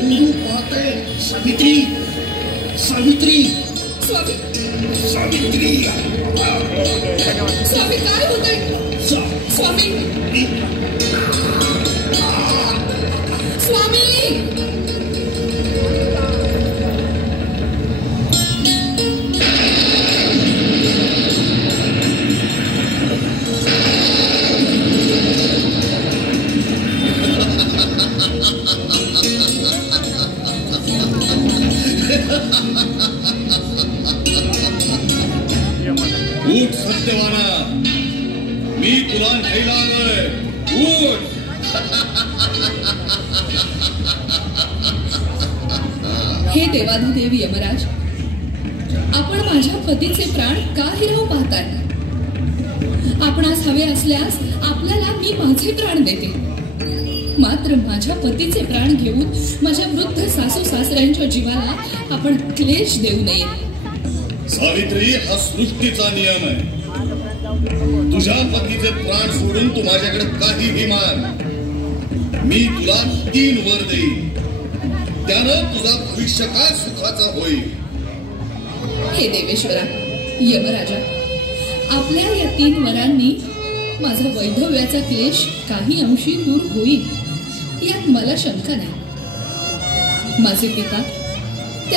सावित्री सावित्री स्वामी सावित्री स्वामी काय होतंय स्वामी स्वामी उठ सत्यवाना, मी तुला घ्यायला आलोय. उठ. हे देवाधिदेव यमराज, आपण माझ्या पतीचे प्राण का हिरावू पाहताय? आपणास हवे असल्यास आपल्याला मी माझे प्राण देते, मात्र माझ्या पतीचे प्राण घेऊन माझ्या वृद्ध सासू सासऱ्यांच्या जीवाला आपण क्लेश देऊ नये. सावित्री, हा सृष्टीचा नियम आहे. तुझ्या पतीचे प्राण सोडून तू माझ्याकडे काहीही मान, मी तुला 3 वर देईन. त्यानं तुझा भविष्यकाळ सुखाचा होईल. हे देवेश्वरा, यमराजा, आपल्या या 3 वरांनी माझा वैधव्याचा क्लेश काही अंशी दूर होईल यात मला शंका नाही. माझे पिता